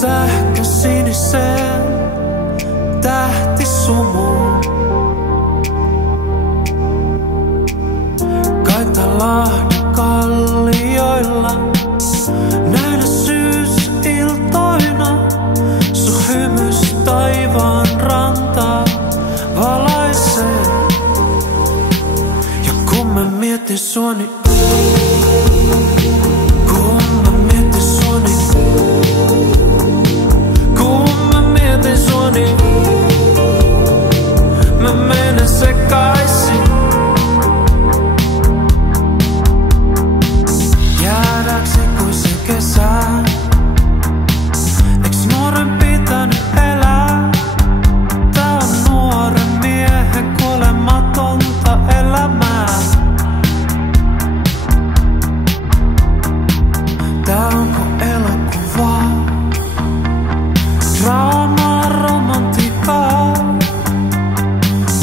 sähkösiniseen tähtisumuun. Kaitalahden kallioilla näinä syysiltoina sun hymys taivaan rantaa valaisee. Ja kun mä mietin sua, niin mä menen sekaisin. Jäädäks ikuisen kesään? Eiks nuoren pitänyt elää? Tää on nuoren miehen kuolematonta elämää. Tää onko elokuvaa? Draamaa, romantiikkaa.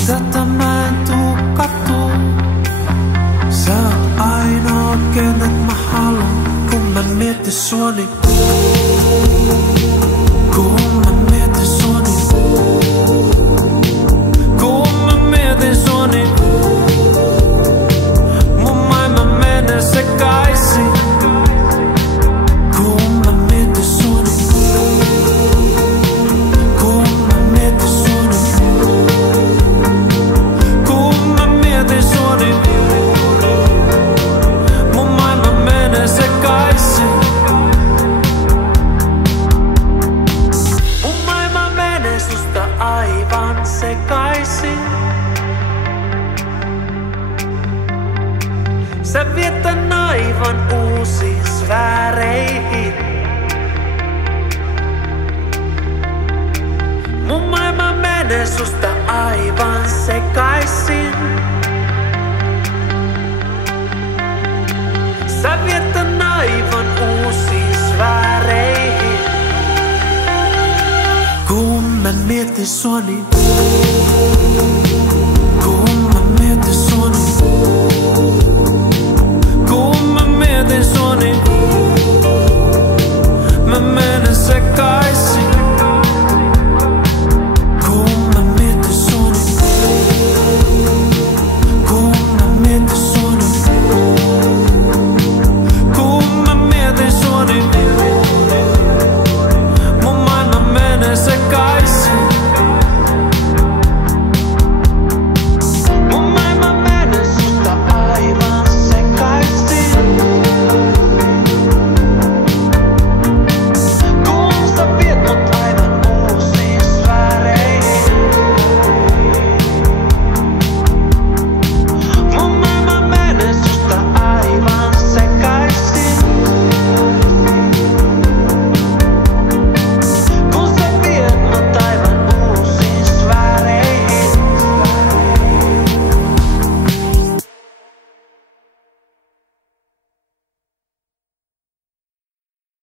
Tätä mä en tuu katuu. Sä oot ainoa, kenet mä haluun. Kun mä mietin sua, niin kun mä mietin sua, niin kun mä mietin sua, niin mun maailma menee sekaisin. Kun mä mietin sua, niin kun mä mietin sua, niin kun mä mietin sua, niin mun maailma menee sekaisin. Mun maailma menee susta aivan sekaisin. Sä vietän aivan uusiin sfääreihin. Mun maailma menee susta aivan sekaisin. Sä vietän aivan uusiin sfääreihin. Kun mä mietin sua, niin